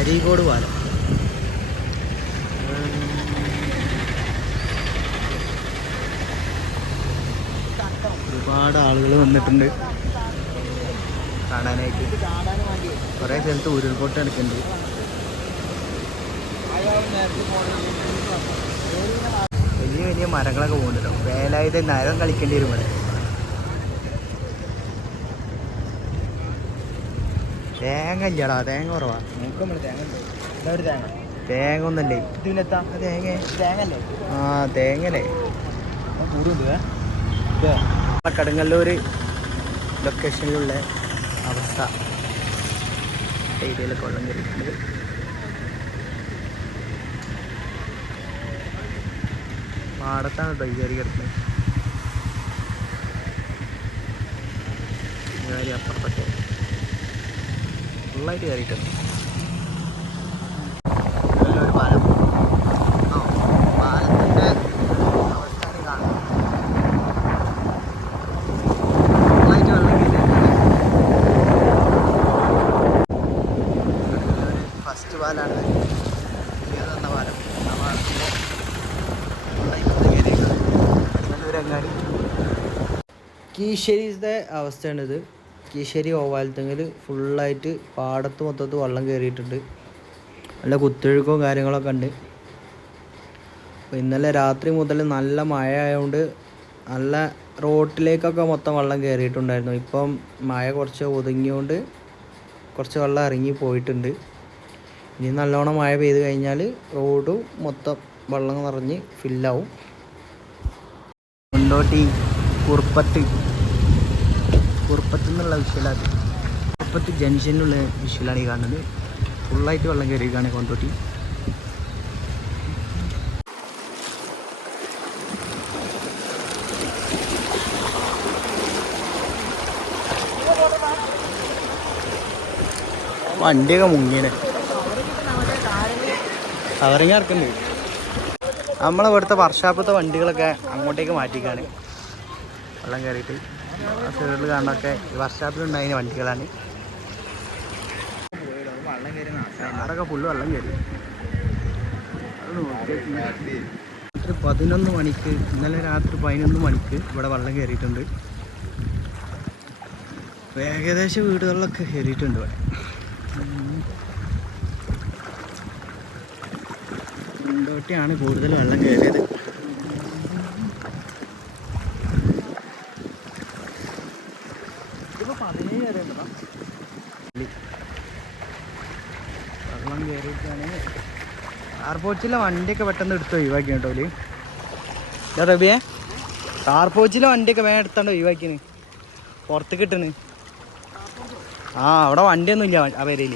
അരീക്കോട് പാലം. ഒരുപാട് ആളുകൾ വന്നിട്ടുണ്ട് കാണാനായിട്ട്. കുറേ സ്ഥലത്ത് ഉരുൾപൊട്ട് നടക്കുന്നുണ്ട്. വലിയ വലിയ മരങ്ങളൊക്കെ പോകുന്നുണ്ടല്ലോ. വേലായുധ നരം കളിക്കേണ്ടി വരും ഇവിടെ. തേങ്ങ ഇല്ലടാ, തേങ്ങ കുറവാ. തേങ്ങ ഒന്നല്ലേ തേങ്ങ. ആ തേങ്ങല്ലേ. കടുങ്ങല്ലൂർ ലൊക്കേഷനിലുള്ള അവസ്ഥ. ഏരിയയിലൊക്കെ വെള്ളം കയറിയിട്ടുണ്ട്. പാടത്താണ് കേട്ടോ ഈ കയറി കിടക്കുന്നത്. അപ്പുറത്തൊക്കെ ഫുള്ളായിട്ട് കയറിയിട്ടുണ്ട്. നല്ലൊരു പാലം. പാലത്തിൻ്റെ അവസ്ഥയാണ് കാണുന്നത്. ഫുള്ളായിട്ട് വെള്ളം കയറിയിട്ടുണ്ട്. ഫസ്റ്റ് പാലാണ് തന്ന പാലം. ആ പാലത്തിൻ്റെ ഫുള്ളായിട്ട് വെള്ളം കയറിയിട്ടുണ്ട്. നല്ലൊരു അങ്ങാടി. കീശ്ശേരിയുടെ അവസ്ഥയാണിത്. കീശ്ശേരി ഓവാലത്തെങ്കിൽ ഫുള്ളായിട്ട് പാടത്ത് മൊത്തത്തിൽ വെള്ളം കയറിയിട്ടുണ്ട്. നല്ല കുത്തൊഴുക്കവും കാര്യങ്ങളൊക്കെ ഉണ്ട്. അപ്പോൾ ഇന്നലെ രാത്രി മുതൽ നല്ല മഴ ആയതുകൊണ്ട് നല്ല റോട്ടിലേക്കൊക്കെ മൊത്തം വെള്ളം കയറിയിട്ടുണ്ടായിരുന്നു. ഇപ്പം മഴ കുറച്ച് ഒതുങ്ങിയോണ്ട് കുറച്ച് വെള്ളം ഇറങ്ങി പോയിട്ടുണ്ട്. ഇനി നല്ലോണം മഴ പെയ്ത് കഴിഞ്ഞാൽ റോഡ് മൊത്തം വെള്ളം നിറഞ്ഞ് ഫില്ലാവും. കൊണ്ടോട്ടി കുറുപ്പത്ത് നിന്നുള്ള വിഷ്വലാണ്. കുറുപ്പത്ത് ജംഗ്ഷനിലുള്ള വിഷ്വലാണ് ഈ കാണുന്നത്. ഫുള്ളായിട്ട് വെള്ളം കയറിയിരിക്കുകയാണ് കൊണ്ടോട്ടി. വണ്ടിയൊക്കെ മുങ്ങിയത് കവറിങ് ഇറക്കുന്നുണ്ട്. നമ്മളിവിടുത്തെ വർഷാപ്പത്തെ വണ്ടികളൊക്കെ അങ്ങോട്ടേക്ക് മാറ്റിക്കാണ്. വെള്ളം കയറിയിട്ട് ആ സൈഡിൽ കാണാനൊക്കെ വർഷാപ്പിലുണ്ടായിരുന്ന വണ്ടികളാണ്. അവിടെയൊക്കെ ഫുള്ള് വെള്ളം കയറി. രാത്രി 11 മണിക്ക്, ഇന്നലെ രാത്രി 11 മണിക്ക് ഇവിടെ വെള്ളം കയറിയിട്ടുണ്ട്. ഏകദേശം വീടുകളിലൊക്കെ കയറിയിട്ടുണ്ട് ഇവിടെ. കൊണ്ടോട്ടിയാണ് കൂടുതൽ വെള്ളം കയറിയത്. വെള്ളം കയറിയിട്ടാണ്. കാർപോച്ചിലെ വണ്ടിയൊക്കെ പെട്ടെന്ന് എടുത്ത് ഒഴിവാക്കി കേട്ടോ. റബിയെ കാർപോച്ചിലെ വണ്ടിയൊക്കെ വേഗം എടുത്താണ്ട് ഒഴിവാക്കിന്. പുറത്ത് കിട്ടുന്നു. ആ അവിടെ വണ്ടിയൊന്നും ഇല്ല ആ പേരയിൽ.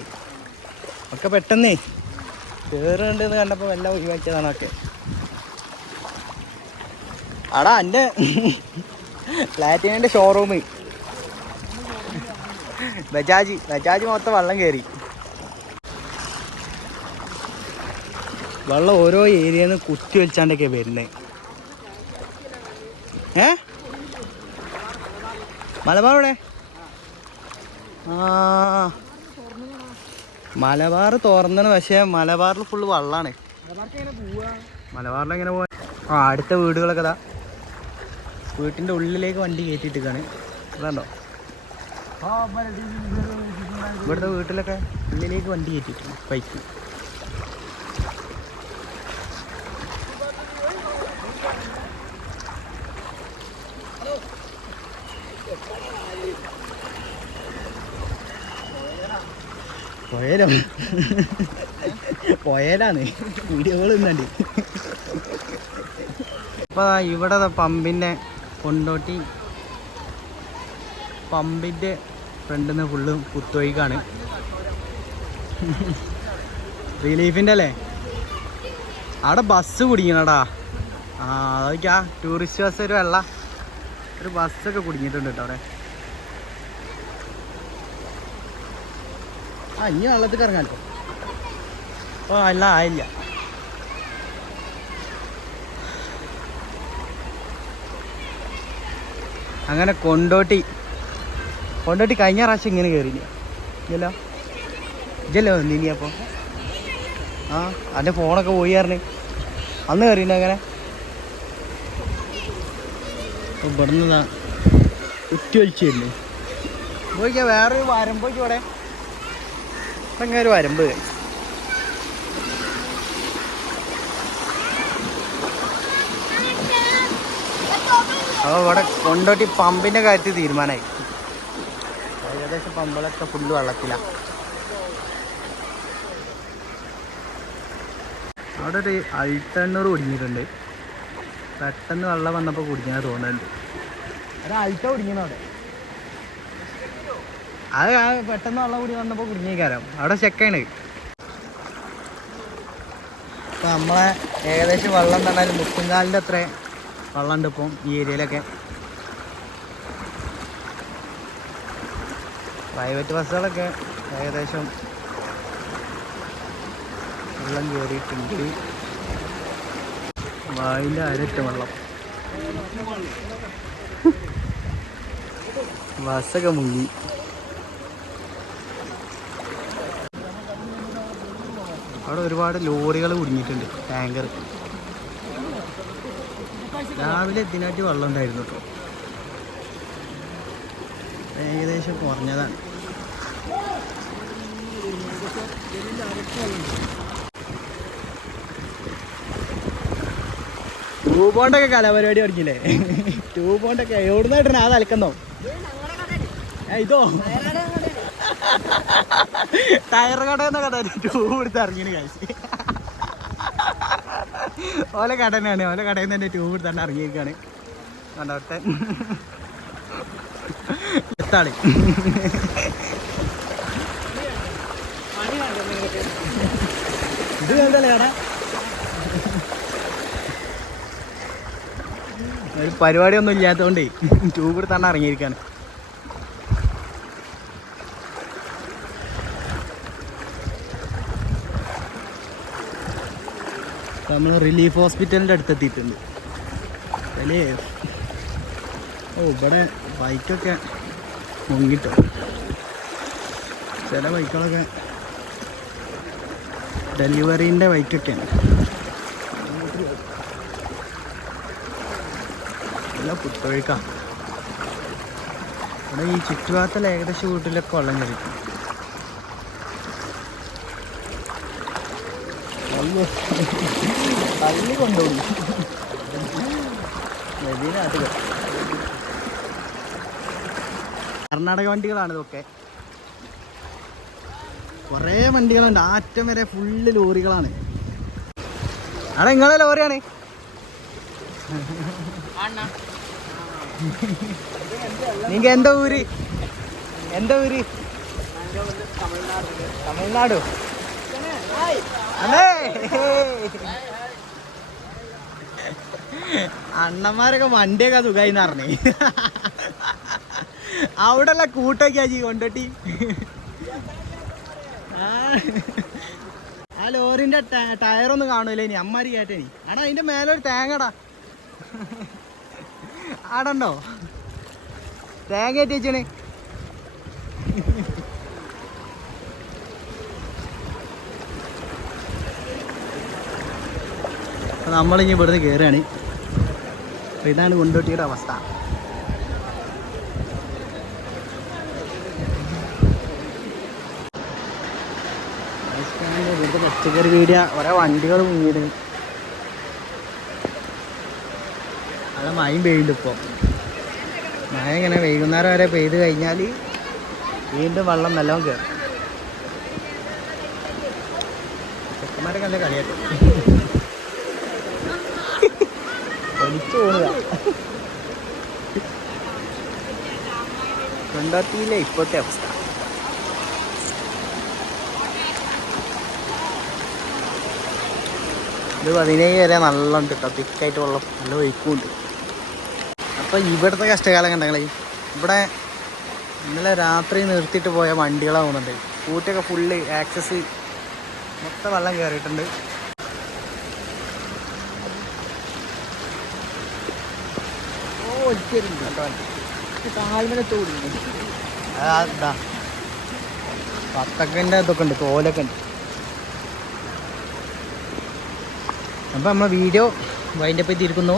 ഒക്കെ പെട്ടെന്നേ കയറുന്നുണ്ടെന്ന് കണ്ടപ്പോൾ എല്ലാം ഒഴിവാക്കിയതാണ്. ഒക്കെ ആടാ എൻ്റെ പ്ലാറ്റിനൻ്റെ ഷോറൂം ബജാജ് മൊത്തം വെള്ളം കയറി. വെള്ളം ഓരോ ഏരിയയിൽ നിന്ന് കുത്തി വലിച്ചാണ്ടൊക്കെ വരുന്നത്. മലബാർ ഇവിടെ മലബാർ തുറന്നാണ്. പക്ഷേ മലബാറിൽ ഫുള്ള് വെള്ളമാണ്. മലബാറിലെങ്ങനെ പോവാൻ? അടുത്ത വീടുകളൊക്കെ ഇതാ വീട്ടിൻ്റെ ഉള്ളിലേക്ക് വണ്ടി കയറ്റിയിട്ടാണ്. അതുണ്ടോ ഇവിടുത്തെ വീട്ടിലൊക്കെ ഉള്ളിലേക്ക് വണ്ടി കയറ്റിയിട്ടുണ്ട് ബൈക്ക്. പോയാലാണ് വീഡിയോകൾ ഇന്നുണ്ട്. അപ്പോൾ ഇവിടെ പമ്പിൻ്റെ കൊണ്ടോട്ടി പമ്പിൻ്റെ ഫ്രണ്ടിൽ നിന്ന് ഫുള്ള് കുത്തൊഴുക്കാണ്. റിലീഫിൻ്റെ അല്ലേ? അവിടെ ബസ് കുടുങ്ങിയടാ. അതൊക്കെ ടൂറിസ്റ്റ് ബസ് ഒരു ബസ്സൊക്കെ കുടുങ്ങിയിട്ടുണ്ട് കേട്ടോ അവിടെ. ഇനി വെള്ളത്തിൽ ഇറങ്ങാമല്ലോ. അപ്പോൾ എല്ലാം ആയില്ല. അങ്ങനെ കൊണ്ടോട്ടി കഴിഞ്ഞ പ്രാവശ്യം ഇങ്ങനെ കയറിയില്ല ഇല്ലല്ലോ. ഇതല്ലേ വന്നിനി അപ്പോൾ ആ എൻ്റെ ഫോണൊക്കെ പോയി പറഞ്ഞു അന്ന് കയറിയിട്ട് അങ്ങനെ ഇവിടുന്ന് കുറ്റി വലിച്ചു തരുന്നു പോയിക്കാ വേറൊരു വരമ്പോയ്ക്ക് ഇവിടെ ഇങ്ങനെ ഒരു വരമ്പ് അപ്പോൾ ഇവിടെ കൊണ്ടോട്ടി പമ്പിൻ്റെ കാര്യത്തിൽ തീരുമാനമായി ഏകദേശം പമ്പുകളൊക്കെ ഫുള്ള് വെള്ളത്തിലാണ് അവിടെ ഒരു അൾട്ടണ്ണൂർ കുടുങ്ങിയിട്ടുണ്ട് പെട്ടെന്ന് വെള്ളം വന്നപ്പോൾ കുടുങ്ങിയാൽ തോന്നുന്നുണ്ട് ഒരു അൾട്ട കുടുങ്ങിയത് അവിടെ അത് പെട്ടെന്ന് വെള്ളം കൂടി വന്നപ്പോൾ കുടുങ്ങിയേക്കാരം അവിടെ ചെക്കാണ് ഇപ്പം നമ്മളെ ഏകദേശം വെള്ളം തന്നാൽ മുക്കുംകാലിൻ്റെ അത്ര വെള്ളം ഉണ്ട് ഇപ്പം ഈ ഏരിയയിലൊക്കെ പ്രൈവറ്റ് ബസ്സുകളൊക്കെ ഏകദേശം വെള്ളം കയറിയിട്ടുണ്ട് വായിൻ്റെ അരറ്റ വെള്ളം ബസ്സൊക്കെ മുങ്ങി അവിടെ ഒരുപാട് ലോറികൾ കുടുങ്ങിയിട്ടുണ്ട് ടാങ്കർ രാവിലെ ഇതിനായിട്ട് വെള്ളം ഉണ്ടായിരുന്നു കേട്ടോ ഏകദേശം കുറഞ്ഞതാണ് ട്യൂബോണ്ടൊക്കെ കലാപരിപാടി പഠിക്കില്ലേ ട്യൂബോണ്ടൊക്കെ എവിടുന്നായിട്ടാണ് ആ തലക്കുന്നോ ഇതോ ടയർ കടയെന്ന കട ട്യൂബ് എടുത്ത് ഇറങ്ങിന് കഴിച്ച് ഓല കടനാണ് ഓല കടയിൽ നിന്ന് തന്നെ ട്യൂബ് എടുത്താണ്ട് ഇറങ്ങിയിരിക്കുകയാണ് കണ്ടോട്ടെ എത്താണ് ഇത് കണ്ടല്ലേ കട ഒരു പരിപാടിയൊന്നും ഇല്ലാത്തതുകൊണ്ടേ ട്യൂബ് എടുത്താണ്ട് ഇറങ്ങിയിരിക്കുകയാണ് നമ്മൾ റിലീഫ് ഹോസ്പിറ്റലിൻ്റെ അടുത്തെത്തിയിട്ടുണ്ട് അല്ലേ ഓ ഇവിടെ ബൈക്കൊക്കെ മുങ്ങിട്ടോ ചില ബൈക്കുകളൊക്കെ ഡെലിവറീൻ്റെ ബൈക്കൊക്കെയാണ് നല്ല കുത്തൊഴുക്കാം ഇവിടെ ഈ ചുറ്റുഭാഗത്തുള്ള ഏകദേശം വീട്ടിലൊക്കെ വെള്ളം കഴിക്കും തള്ളി കൊണ്ടുപോയി നദീനാട്ടിൽ കർണാടക വണ്ടികളാണ് ഇതൊക്കെ കുറേ വണ്ടികളുണ്ട് ആറ്റം വരെ ഫുള്ള് ലോറികളാണ് അവിടെ നിങ്ങളെ ലോറിയാണ് നിങ്ങ എന്താ ഊര് തമിഴ്നാട് അണ്ണന്മാരൊക്കെ വണ്ടിയൊക്കെ സുഖമായിന്ന് പറഞ്ഞേ അവിടെല്ല കൂട്ടൊക്കെയാ ജി കൊണ്ടോട്ടി ആ ലോറിന്റെ ടയറൊന്നും കാണൂല ഇനി അമ്മാരി കയറ്റനി ആടാ അതിന്റെ മേലൊരു തേങ്ങടാ ആടണ്ടോ തേങ്ങ കയറ്റി വെച്ചാണ് നമ്മളിനി ഇവിടുന്ന് കയറുകയാണ് അപ്പോൾ ഇതാണ് കൊണ്ടോട്ടിയുടെ അവസ്ഥ ഇവിടുത്തെ പച്ചക്കറി പീടിക കുറേ വണ്ടികൾ മുങ്ങിയത് അത് മഴയും പെയ്യുന്നുണ്ട് ഇപ്പോൾ മഴ ഇങ്ങനെ വൈകുന്നേരം വരെ പെയ്ത് കഴിഞ്ഞാൽ വീണ്ടും വെള്ളം നല്ലോണം കയറും ചെക്കന്മാരൊക്കെ നല്ല കളിയാക്കും ഒലിച്ചു പോകുക കൊണ്ടോട്ടിയിലെ ഇപ്പോഴത്തെ അവസ്ഥ ഇത് 17 വരെ നല്ല ഉണ്ട് കേട്ടോ തിക്കായിട്ട് വെള്ളം നല്ല ഒഴുക്കുമുണ്ട് അപ്പോൾ ഇവിടുത്തെ കഷ്ടകാലം കണ്ടെങ്കിൽ ഇവിടെ ഇന്നലെ രാത്രി നിർത്തിയിട്ട് പോയ വണ്ടികളാവുന്നുണ്ട് കൂറ്റൊക്കെ ഫുള്ള് ആക്സസ് മൊത്തം വെള്ളം കയറിയിട്ടുണ്ട് പത്തക്കൻ്റെ ഇതൊക്കെ ഉണ്ട് തോലൊക്കെ ഉണ്ട് അപ്പോൾ നമ്മൾ വീഡിയോ വൈൻഡപ്പ് ചെയ്തിരിക്കുന്നു.